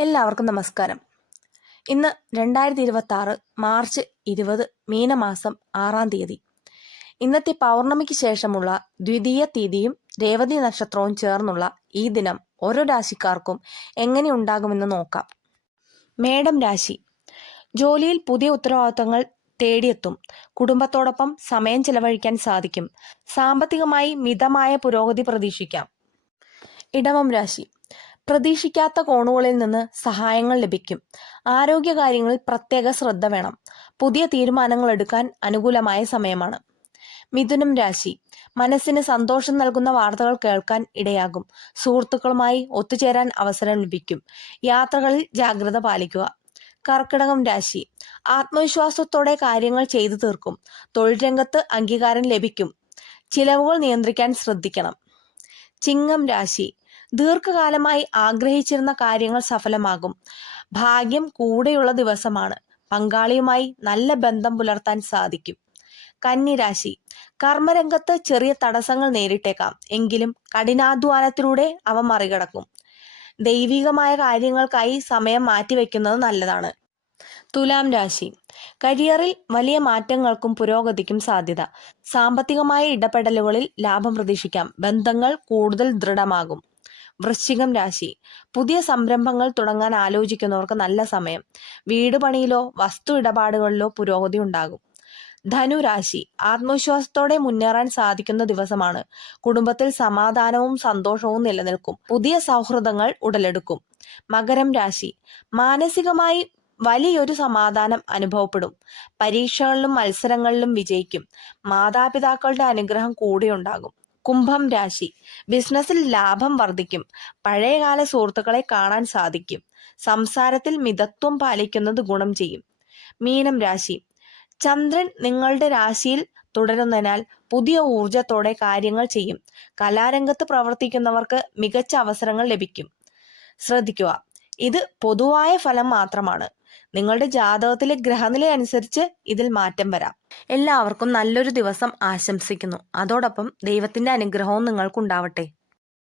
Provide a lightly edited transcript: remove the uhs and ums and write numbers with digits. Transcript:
എല്ലാവർക്കും നമസ്കാരം. ഇന്ന് 2026 മാർച്ച് 20 മീനമാസം 6-ാം തീയതി. ഇന്നത്തെ പൗർണമിക്ക് ശേഷമുള്ള ദ്വിതീയ തീയതിയും രേവതി നക്ഷത്രവും ചേർന്നുള്ള ഈ ദിനം ഓരോ രാശിക്കാർക്കും എങ്ങനെ ഉണ്ടാകുമെന്ന് നോക്കാം. മേടം രാശി. ജോലിയിൽ പുതിയ ഉത്തരവാദിത്തങ്ങൾ തേടിയെത്തും. കുടുംബത്തോടൊപ്പം സമയം ചെലവഴിക്കാൻ സാധിക്കും. സാമ്പത്തികമായി മിതമായ പുരോഗതി പ്രതീക്ഷിക്കാം. ഇടവം രാശി. പ്രതീക്ഷിക്കാത്ത കോണുകളിൽ നിന്ന് സഹായങ്ങൾ ലഭിക്കും. ആരോഗ്യകാര്യങ്ങളിൽ പ്രത്യേക ശ്രദ്ധ വേണം. പുതിയ തീരുമാനങ്ങൾ എടുക്കാൻ അനുകൂലമായ സമയമാണ്. മിഥുനം രാശി. മനസ്സിന് സന്തോഷം നൽകുന്ന വാർത്തകൾ കേൾക്കാൻ ഇടയാകും. സുഹൃത്തുക്കളുമായി ഒത്തുചേരാൻ അവസരം ലഭിക്കും. യാത്രകളിൽ ജാഗ്രത പാലിക്കുക. കർക്കിടകം രാശി. ആത്മവിശ്വാസത്തോടെ കാര്യങ്ങൾ ചെയ്തു തീർക്കും. തൊഴിൽ രംഗത്ത് അംഗീകാരം ലഭിക്കും. ചിലവുകൾ നിയന്ത്രിക്കാൻ ശ്രദ്ധിക്കണം. ചിങ്ങം രാശി. ദീർഘകാലമായി ആഗ്രഹിച്ചിരുന്ന കാര്യങ്ങൾ സഫലമാകും. ഭാഗ്യം കൂടെയുള്ള ദിവസമാണ്. പങ്കാളിയുമായി നല്ല ബന്ധം പുലർത്താൻ സാധിക്കും. കന്നി രാശി. കർമ്മരംഗത്ത് ചെറിയ തടസ്സങ്ങൾ നേരിട്ടേക്കാം. എങ്കിലും കഠിനാധ്വാനത്തിലൂടെ അവ മറികടക്കും. ദൈവികമായ കാര്യങ്ങൾക്കായി സമയം മാറ്റിവെക്കുന്നത് നല്ലതാണ്. തുലാം രാശി. കരിയറിൽ വലിയ മാറ്റങ്ങൾക്കും പുരോഗതിക്കും സാധ്യത. സാമ്പത്തികമായ ഇടപെടലുകളിൽ ലാഭം പ്രതീക്ഷിക്കാം. ബന്ധങ്ങൾ കൂടുതൽ ദൃഢമാകും. വൃശ്ചികം രാശി. പുതിയ സംരംഭങ്ങൾ തുടങ്ങാൻ ആലോചിക്കുന്നവർക്ക് നല്ല സമയം. വീട് പണിയിലോ വസ്തു ഇടപാടുകളിലോ പുരോഗതി ഉണ്ടാകും. ധനുരാശി. ആത്മവിശ്വാസത്തോടെ മുന്നേറാൻ സാധിക്കുന്ന ദിവസമാണ്. കുടുംബത്തിൽ സമാധാനവും സന്തോഷവും നിലനിൽക്കും. പുതിയ സൗഹൃദങ്ങൾ ഉടലെടുക്കും. മകരം രാശി. മാനസികമായി വലിയൊരു സമാധാനം അനുഭവപ്പെടും. പരീക്ഷകളിലും മത്സരങ്ങളിലും വിജയിക്കും. മാതാപിതാക്കളുടെ അനുഗ്രഹം കൂടെയുണ്ടാകും. കുംഭം രാശി. ബിസിനസ്സിൽ ലാഭം വർദ്ധിക്കും. പഴയകാല സുഹൃത്തുക്കളെ കാണാൻ സാധിക്കും. സംസാരത്തിൽ മിതത്വം പാലിക്കുന്നത് ഗുണം ചെയ്യും. മീനം രാശി. ചന്ദ്രൻ നിങ്ങളുടെ രാശിയിൽ തുടരുന്നതിനാൽ പുതിയ ഊർജത്തോടെ കാര്യങ്ങൾ ചെയ്യും. കലാരംഗത്ത് പ്രവർത്തിക്കുന്നവർക്ക് മികച്ച അവസരങ്ങൾ ലഭിക്കും. ശ്രദ്ധിക്കുക, ഇത് പൊതുവായ ഫലം മാത്രമാണ്. നിങ്ങളുടെ ജാതകത്തിലെ ഗ്രഹനില അനുസരിച്ച് ഇതിൽ മാറ്റം വരാം. എല്ലാവർക്കും നല്ലൊരു ദിവസം ആശംസിക്കുന്നു. അതോടൊപ്പം ദൈവത്തിന്റെ അനുഗ്രഹവും നിങ്ങൾക്കുണ്ടാവട്ടെ.